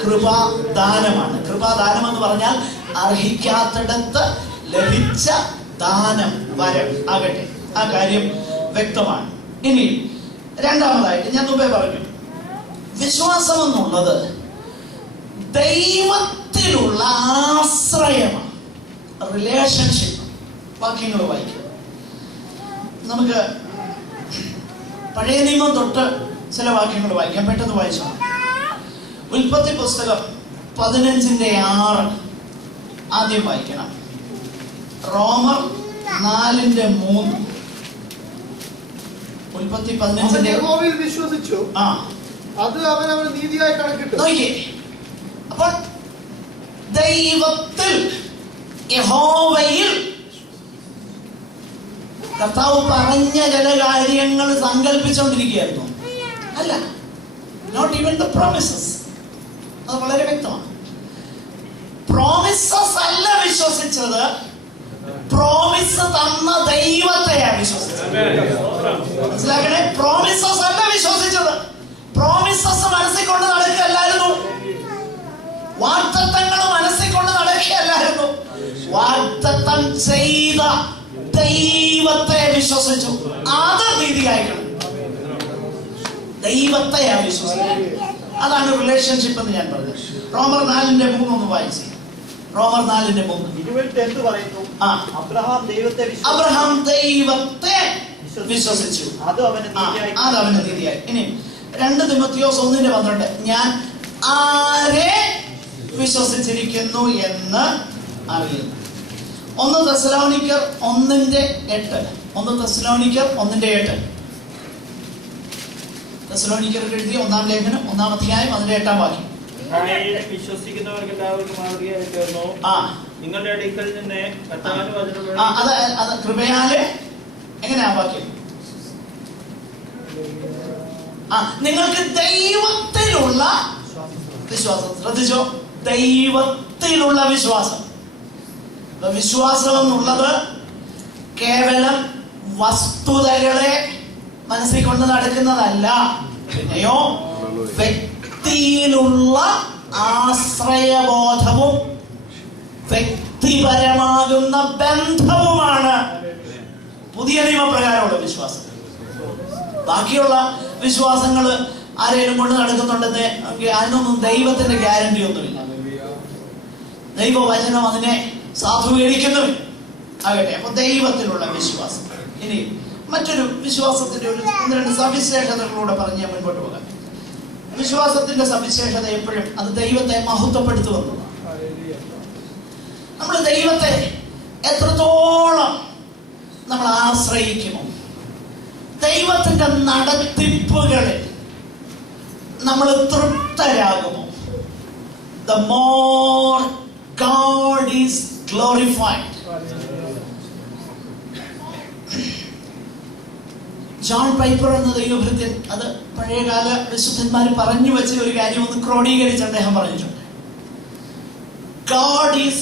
കൃപാദാനമാണ്. കൃപാദാനം എന്ന് പറഞ്ഞാൽ അർഹിക്കാത്തിടത്ത് ലഭിച്ച ദാനം, വരം ആകട്ടെ. ആ കാര്യം വ്യക്തമാണ്. ഇനി രണ്ടാമതായിട്ട് ഞാൻ മുമ്പേ പറഞ്ഞു, വിശ്വാസം എന്നുള്ളത് ദൈവത്തിലുള്ള ആശ്രയമാണ്, റിലേഷൻഷിപ്പ്. വാക്യങ്ങൾ വായിക്കും. നമുക്ക് പഴയ നിയമം തൊട്ട് ചില വാക്യങ്ങൾ വായിക്കാം, പെട്ടെന്ന് വായിച്ചു. ഉൽപ്പത്തി പുസ്തകം 15:6 ആദ്യം വായിക്കണം. റോമർ 4:3. ഉൽപ്പത്തി 15 വിശ്വസിച്ചു, അത് അവൻ നീതിയായി കണക്കിട്ടു. അപ്പോൾ ദൈവത്തിൽ, യഹോവയിൽ കർത്താവ് പറഞ്ഞ ചില കാര്യങ്ങൾ സങ്കല്പിച്ചുകൊണ്ടിരിക്കുകയായിരുന്നു. അല്ല, നോട്ട് ഈവൻ ദ പ്രോമിസസ്. അത് വളരെ വ്യക്തമാണ്. പ്രോമിസസ് അല്ല വിശ്വസിച്ചത്, പ്രോമിസ് തന്ന ദൈവത്തെയാണ് വിശ്വസിച്ചത്. മനസ്സിലാക്കണേ, പ്രോമിസസ് അല്ല വിശ്വസിച്ചത്. പ്രോമിസസ് മനസ്സിൽ കൊണ്ട് നടക്കുകയല്ലായിരുന്നു, വാഗ്ദത്തങ്ങൾ മനസ്സിൽ കൊണ്ട് നടക്കുകയല്ലായിരുന്നു. വാഗ്ദത്തം ചെയ്ത ദൈവത്തെ വിശ്വസിച്ചു. അത് നീതിയായിരിക്കണം. ദൈവത്തെയാണ് വിശ്വസിക്കുന്നത്. അതാണ് റിലേഷൻഷിപ്പ് എന്ന് ഞാൻ പറഞ്ഞത്. റോമർ 4:3 ഒന്ന് വായിച്ചു. റോമർ 4:3 പറയുന്നു, അബ്രഹാം ദൈവത്തെ വിശ്വസിച്ചു, അത് അവന് നീതിയായി. ഇനി 2 തിമോത്തിയോസ് 1:12, ഞാൻ ആരെ വിശ്വസിച്ചിരിക്കുന്നു എന്ന് അറിയുന്നു. 1 തെസ്സലോനിക്കർ 1:8. 1 തെസ്സലോനിക്കർ 1:8. തെസ്സലോനിക്കർക്ക് എഴുതിയ 1-ാം ലേഖനം 1-ാം അധ്യായം 8-ാം വാക്യം. വിശ്വസിക്കുന്നവർക്ക് എല്ലാവർക്കും മാതൃകയായി തീർന്നു. നിങ്ങളുടെ അടുക്കൽ നിന്ന് അത് കൃപയാല് എങ്ങനെയാ വാക്യം? നിങ്ങൾക്ക് ദൈവത്തിലുള്ള വിശ്വാസം. ശ്രദ്ധിച്ചോ, ദൈവത്തിലുള്ള വിശ്വാസം. വിശ്വാസം എന്നുള്ളത് കേവലം വസ്തുതകളെ മനസ്സിൽ കൊണ്ട് നടക്കുന്നതല്ല, പിന്നെയോ വ്യക്തിയിലുള്ള ആശ്രയബോധവും വ്യക്തിപരമാകുന്ന ബന്ധവുമാണ് പുതിയ നിയമപ്രകാരമുള്ള വിശ്വാസം. ബാക്കിയുള്ള വിശ്വാസങ്ങൾ ആരെയും കൊണ്ട് നടക്കുന്നുണ്ടെന്ന് അതിനൊന്നും ദൈവത്തിന്റെ ഗ്യാരണ്ടി ഒന്നുമില്ല. ദൈവവചനം അതിനെ സാധൂകരിക്കുന്നുമില്ല. ആകട്ടെ, അപ്പൊ ദൈവത്തിലുള്ള വിശ്വാസം. ഇനി മറ്റൊരു വിശ്വാസത്തിന്റെ 1-2 സവിശേഷതകളിലൂടെ പറഞ്ഞ് ഞാൻ മുൻപോട്ട് പോകാം. വിശ്വാസത്തിന്റെ സവിശേഷത എപ്പോഴും അത് ദൈവത്തെ മഹത്വപ്പെടുത്തുമെന്നതാണ്. നമ്മൾ ദൈവത്തെ എത്രത്തോളം നമ്മൾ ആശ്രയിക്കുമോ, ദൈവത്തിന്റെ നടത്തിപ്പുകളിൽ നമ്മൾ തൃപ്തരാകുമോ, the more God is glorified. John piper എന്ന ദൈവഭൃത്യൻ, അത് പഴയകാല വിശുദ്ധന്മാർ പറഞ്ഞു വെച്ച ഒരു കാര്യം ഒന്ന് ക്രോഡീകരിച്ച് അദ്ദേഹം പറഞ്ഞിട്ടുണ്ട്. God is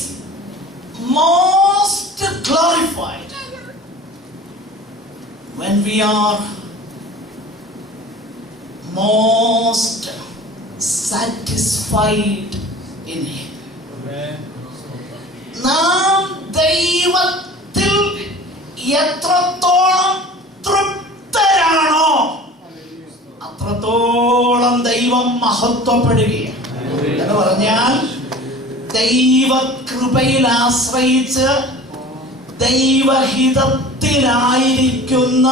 most glorified when we are most satisfied in Him. നാം ദൈവത്തിൽ എത്രത്തോളം തൃപ്തരാണോ അത്രത്തോളം ദൈവം മഹത്വപ്പെടുകയാണ്. എന്ന് പറഞ്ഞാൽ ദൈവകൃപയിൽ ആശ്രയിച്ച് ദൈവഹിതത്തിലായിരിക്കുന്ന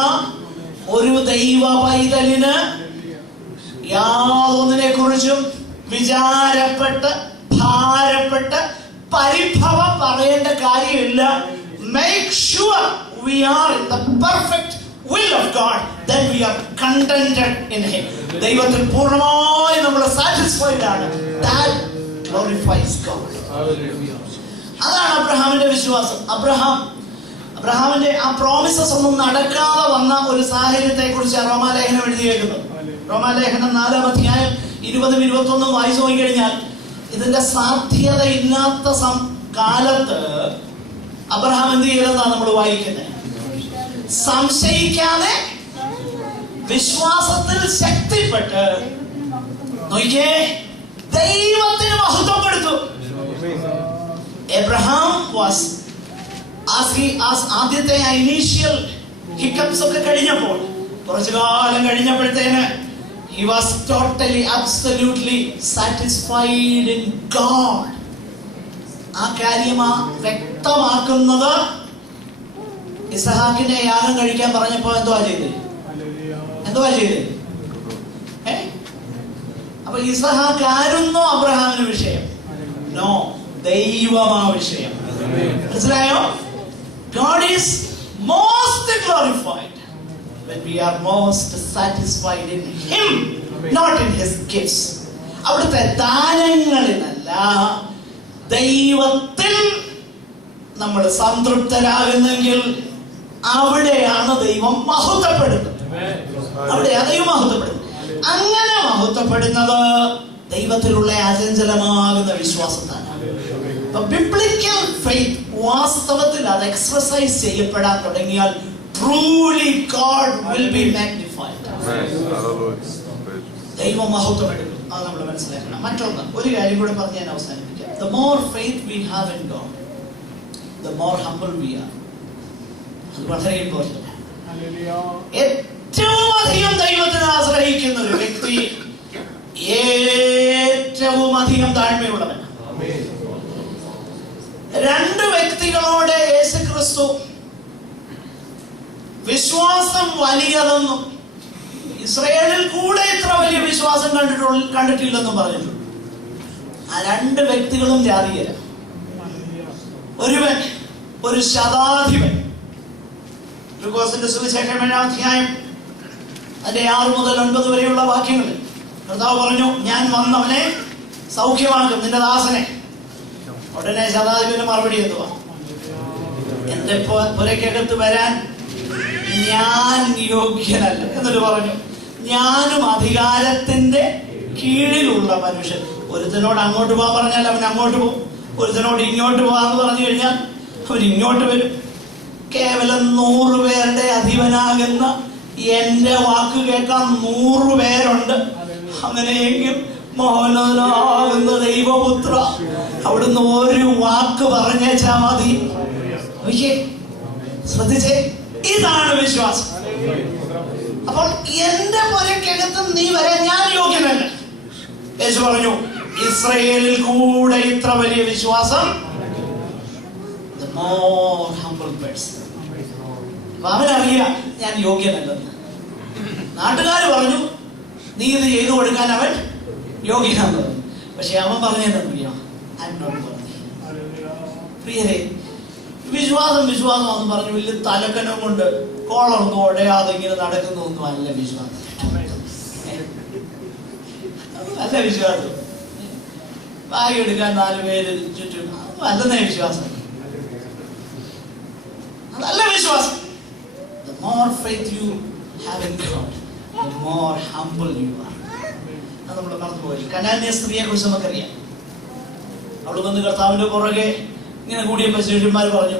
ഒരു ദൈവ പൈതലിന് യാതൊന്നിനെ കുറിച്ചും വിചാരപ്പെട്ട് ഭാരപ്പെട്ട് പരിഭവം പറയേണ്ട കാര്യമില്ല. Make sure we are in the perfect will of God, then we are contented in Him. ദൈവത്തിൽ പൂർണ്ണമായി നമ്മൾ സാറ്റിസ്ഫൈഡ് ആണ്. That glorifies God. അതാണ് അബ്രഹാമിന്റെ വിശ്വാസം. അബ്രഹാമിന്റെ ആ പ്രോമിസസ് ഒന്നും നടക്കാതെ വന്ന ഒരു സാഹചര്യത്തെ കുറിച്ച് റോമാലേഖനം എഴുതിയേക്കുന്നത്. റോമാലേഖനം 4-ാം അധ്യായം 20-21 വായിച്ചു നോക്കിക്കഴിഞ്ഞാൽ ഇതിന്റെ സാധ്യതയില്ലാത്ത കാലത്ത് അബ്രഹാം എന്ത് ചെയ്തെന്നാണ് നമ്മൾ വായിക്കുന്നത്. സംശയിക്കാതെ വിശ്വാസത്തിൽ ശക്തിപ്പെട്ട് നോക്കിയേ, ദൈവ Abraham was ആദ്യത്തെ ഇനീഷ്യൽ ഹിക്കപ്സ് ഒക്കെ കഴിഞ്ഞപ്പോൾ, കുറച്ചു കാലം കഴിഞ്ഞപ്പോഴത്തേന് he was totally absolutely satisfied in God. ആ കാര്യം വ്യക്തമാക്കുന്നത് ഇസഹാക്കിനെ യാഗം കഴിക്കാൻ പറഞ്ഞപ്പോ എന്തുവാ ചെയ്തത്? അപ്പൊ ഇസഹാക്ക് ആയിരുന്നോ അബ്രഹാമിന് വിഷയം? നോ, ദൈവമാ വിഷയം. മനസ്സിലായോ? God is most glorified when we are most satisfied in Him, not in His gifts. അവിടുത്തെ ദാനങ്ങളിലല്ല, ദൈവത്തിൽ നമ്മൾ സംതൃപ്തരാകുന്നെങ്കിൽ അവിടെയാണ് ദൈവം മഹത്വപ്പെടുന്നത്. അങ്ങനെ മഹത്വപ്പെടുന്നത് ദൈവത്തിലുള്ള അചഞ്ചലമാകുന്ന വിശ്വാസത്താണ്. ബിബ്ലിക്കൽ ഫെയ്ത്ത് വാസ്തവത്തിൽ അത് എക്സർസൈസ് ചെയ്യപ്പെടാൻ തുടങ്ങിയാൽ truly God will be magnified. ദൈവം മഹത്വപ്പെടുന്നു. അത് നമ്മൾ മനസ്സിലാക്കണം. മറ്റൊന്ന്, ഒരു കാര്യം കൂടെ പറഞ്ഞ് ഞാൻ അവസാനിപ്പിക്കാം. The more faith we have in God, the more humble we are. അത് വളരെ ഇമ്പോർട്ടന്റ്. ഏറ്റവും അധികം ദൈവത്തിന് ആശ്രയിക്കുന്ന ഒരു വ്യക്തി ഏറ്റവും അധികം താഴ്മയുള്ളവൻ. രണ്ട് വ്യക്തികളോട് യേശുക്രിസ്തു വിശ്വാസം വലിയതെന്നും ഇസ്രായേലിൽ കൂടെ ഇത്ര വലിയ വിശ്വാസം കണ്ടിട്ടില്ലെന്നും പറഞ്ഞിട്ടുണ്ട്. ആ രണ്ട് വ്യക്തികളും ജാതീയരാണ്. ഒരുവൻ ഒരു ശതാധിപൻ. ലൂക്കോസിന്റെ സുവിശേഷം 7-ാം അധ്യായം അതിന്റെ 6 മുതൽ 9 വരെയുള്ള വാക്യങ്ങളിൽ കർത്താവ് പറഞ്ഞു, ഞാൻ വന്നവനെ സൗഖ്യമാക്കും, നിന്റെ ദാസനെ. ഉടനെ ശതാധിപന്റെ മറുപടി എന്തുവാ? എന്റെ പുരയ്ക്കകത്ത് വരാൻ ഞാൻ യോഗ്യനല്ല എന്നിട്ട് പറഞ്ഞു. ഞാനും അധികാരത്തിന്റെ കീഴിലുള്ള മനുഷ്യൻ. ഒരുത്തനോട് അങ്ങോട്ട് പോകാൻ പറഞ്ഞാൽ അവൻ അങ്ങോട്ട് പോകും, ഒരുത്തനോട് ഇങ്ങോട്ട് പോകാന്ന് പറഞ്ഞു കഴിഞ്ഞാൽ അവൻ ഇങ്ങോട്ട് വരും. കേവലം 100 പേരുടെ അധിപനാകുന്ന എന്റെ വാക്ക് കേൾക്കാൻ 100 പേരുണ്ട്. അങ്ങനെയെങ്കിൽ മോഹനനാകുന്ന ദൈവപുത്ര, അവിടുന്ന് ഒരു വാക്ക് പറഞ്ഞേച്ചാ മതി. ശ്രദ്ധിച്ചേ, ഇതാണ് വിശ്വാസം. അപ്പോൾ എന്റെ പുരക്കകത്തും നീ വരാൻ ഞാൻ യോഗ്യനല്ല. യേശു പറഞ്ഞു, ഇസ്രായേലിൽ കൂടെ ഇത്ര വലിയ വിശ്വാസം the more humble person. അവനറിയാം ഞാൻ യോഗ്യനല്ലെന്ന്. നാട്ടുകാർ പറഞ്ഞു നീ ഇത് ചെയ്തു കൊടുക്കാൻ അവൻ യോഗ്യനാന്ന് പറഞ്ഞു. പക്ഷെ അവൻ പറഞ്ഞതെന്നറിയാം, ഐ ആം നോട്ട് വർത്തി. പ്രിയരെ, വിശ്വാസം എന്ന് പറഞ്ഞു വലിയ തലക്കനം കൊണ്ട് കോളൊന്നും ഉടയാതെ ഇങ്ങനെ നടക്കുന്നൊന്നും അല്ല വിശ്വാസം. അല്ല വിശ്വാസം. ബാഗ് എടുക്കാൻ 4 പേര് ചുറ്റും അല്ലെന്നേ വിശ്വാസം. അതല്ല വിശ്വാസം. The more faith you have in God, the more humble you are. അത് നമ്മൾ മറന്നുപോയി. കനാന്യ സ്ത്രീയെ കുറിച്ച് നമുക്കറിയാം. അവൾ വന്ന് കർത്താവിന്റെ പുറകെ ഇങ്ങനെ കൂടിയപ്പോ ശിഷ്യന്മാർ പറഞ്ഞു,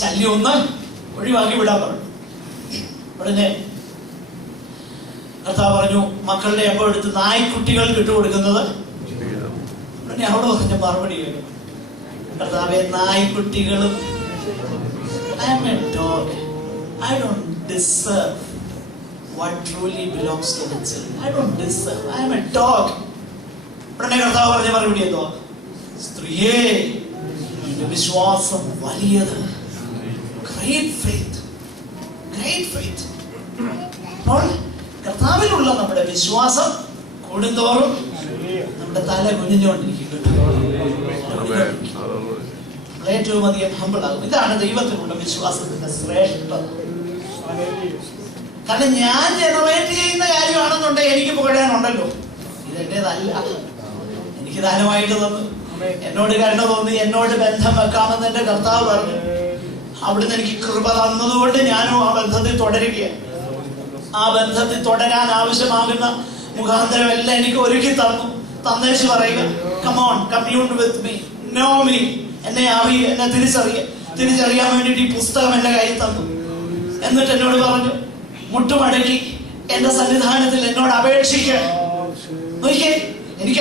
ശല്യം ഒന്ന് ഒഴിവാക്കി വിടാൻ പറഞ്ഞു. ഉടനെ കർത്താവ് പറഞ്ഞു, മക്കളുടെ അപ്പം എടുത്ത് നായ്ക്കുട്ടികൾക്ക് ഇട്ടുകൊടുക്കുന്നത്. ഉടനെ അവിടെ പറഞ്ഞ മറുപടി കേൾക്കും, കർത്താവെ, നായ്ക്കുട്ടികളും I am a dog. I don't deserve what truly belongs to the children. I don't deserve. I am a dog. ഉടനെ കർത്താവ് പറഞ്ഞ മറുപടി എന്തോ? സ്ത്രീയെ, നിന്റെ വിശ്വാസം വലിയത്. Great faith. Great faith. അപ്പോൾ കർത്താവിലുള്ള നമ്മുടെ വിശ്വാസം കൂടുന്തോറും നമ്മുടെ തല കുനിഞ്ഞുകൊണ്ടിരിക്കും. ഏറ്റവും അധികം ഹമ്പിൾ ആകും. ഇതാണ് ദൈവത്തിലുള്ള വിശ്വാസത്തിന്റെ ശ്രേഷ്ഠത. കാരണം ഞാൻ ജനറേറ്റ് ചെയ്യുന്ന കാര്യമാണെന്നുണ്ടെങ്കിൽ എനിക്ക് പുകഴാനുണ്ടല്ലോ. ഇതെന്റേതല്ല, എനിക്ക് ദാനമായിട്ട് തന്നു, എന്നോട് കരുണ തോന്നി, എന്നോട് ബന്ധം വെക്കാമെന്ന് എന്റെ കർത്താവ് പറഞ്ഞു. അവിടുന്ന് എനിക്ക് കൃപ തന്നതുകൊണ്ട് ഞാനും ആ ബന്ധത്തിൽ തുടരുകയാണ്. ആ ബന്ധത്തിൽ തുടരാൻ ആവശ്യമാകുന്ന മുഖാന്തരം എല്ലാം എനിക്ക് ഒരുക്കി തന്നു. തന്നേച്ച് പറയുക, come on, commune with me, know me. എന്നെ അറിയ, എന്നെ തിരിച്ചറിയാൻ വേണ്ടിയിട്ട് ഈ പുസ്തകം എന്റെ കയ്യിൽ തന്നു. എന്നിട്ട് എന്നോട് പറഞ്ഞു, മുട്ടുമടക്കി എന്റെ സന്നിധാനത്തിൽ എന്നോട് അപേക്ഷിക്കുക. എനിക്ക്